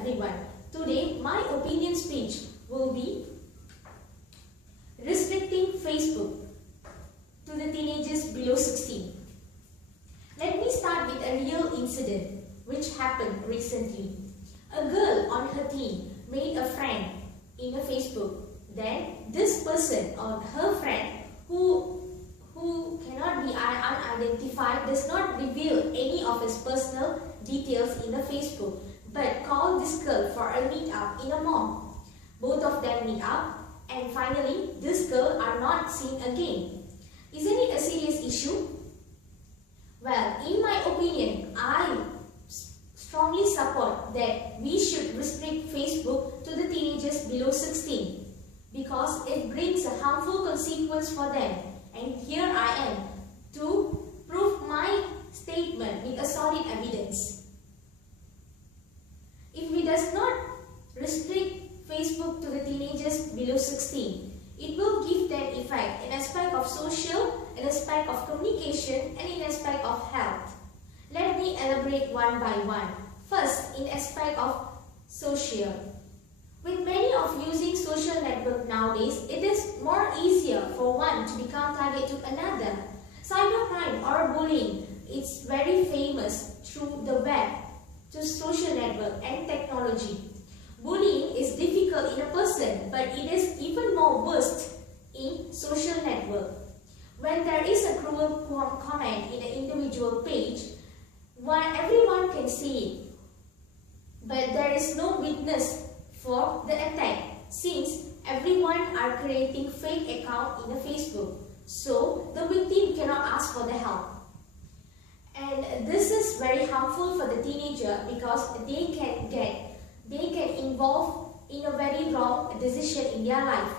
everyone. Today my opinion speech will be restricting Facebook to the teenagers below 16. Let me start with a real incident which happened recently. A girl on her teen made a friend in a Facebook. Then this person or her friend who cannot be unidentified does not reveal any of his personal details in the Facebook, but called this girl for a meetup in a mall. Both of them meet up and finally this girl are not seen again. Isn't it a serious issue? Well, in my opinion, I strongly support that we should restrict Facebook to the teenagers below 16 because it brings a harmful consequence for them. And here I am to prove my statement with a solid evidence. If we does not restrict Facebook to the teenagers below 16, it will give them effect in aspect of social, in aspect of communication, and in aspect of health. Let me elaborate one by one. First, in aspect of social. With many of using social network nowadays, it is more easier for one to become target to another. Cybercrime or bullying is very famous through the web to social network and technology. Bullying is difficult in a person, but it is even more worst in social network. When there is a cruel comment in an individual page, everyone can see it, but there is no witness for the attack since everyone are creating fake account in a Facebook. So the victim cannot ask for the help. And this is very harmful for the teenager because they can involve in a very wrong decision in their life.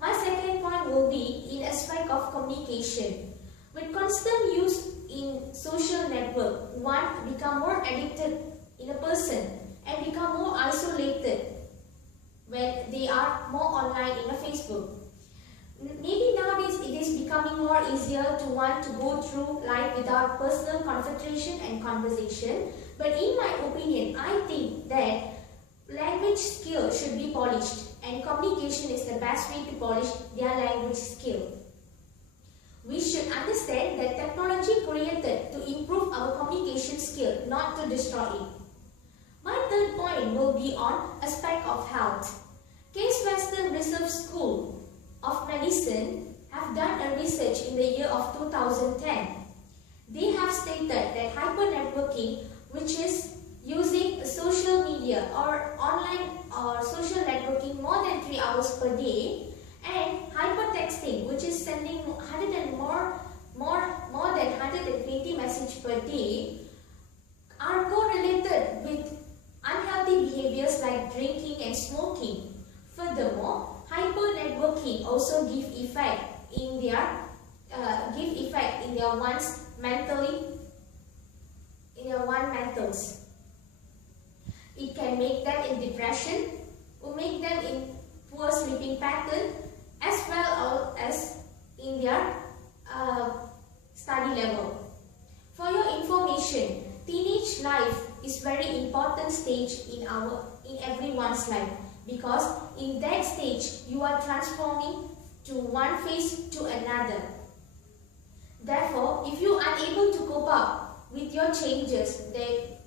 My second point will be in aspect of communication. With constant use in social network, one become more addicted in a person and become more isolated when they are more online in a Facebook. Maybe nowadays it is becoming more easier to want to go through life without personal confrontation and conversation. But in my opinion, I think that language skill should be polished and communication is the best way to polish their language skill. We should understand that technology created to improve our communication skill, not to destroy it. My third point will be on aspect of health. Case Western Reserve School of Medicine have done a research in the year of 2010. They have stated that hyper-networking, which is using social media or online or social networking more than 3 hours per day, and hypertexting, which is sending more than 120 messages per day, are correlated with unhealthy behaviors like drinking and smoking. Furthermore, hyper-networking also give effect in their one's mentals. It can make them in depression, or make them in poor sleeping pattern, as well as in their study level. For your information, teenage life is very important stage in everyone's life, because in that stage you are transforming to one phase to another. Therefore, if you are unable to cope up with your changes,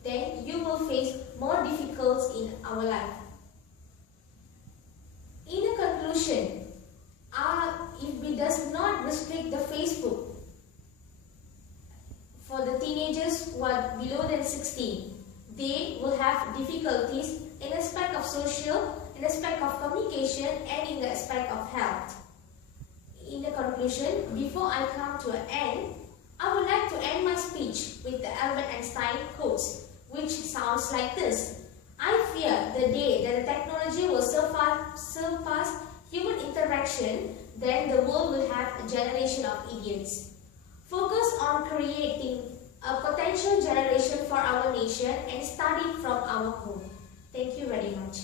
then you will face more difficulties in our life. In a conclusion, if we does not restrict the Facebook for the teenagers who are below than 16, they will have difficulties in aspect of social, in aspect of communication, and in the aspect of health. In the conclusion, before I come to an end, I would like to end my speech with the Albert Einstein quotes, which sounds like this. I fear the day that the technology will surpass human interaction, then the world will have a generation of idiots. Focus on creating a potential generation for our nation and study from our home. Thank you very much.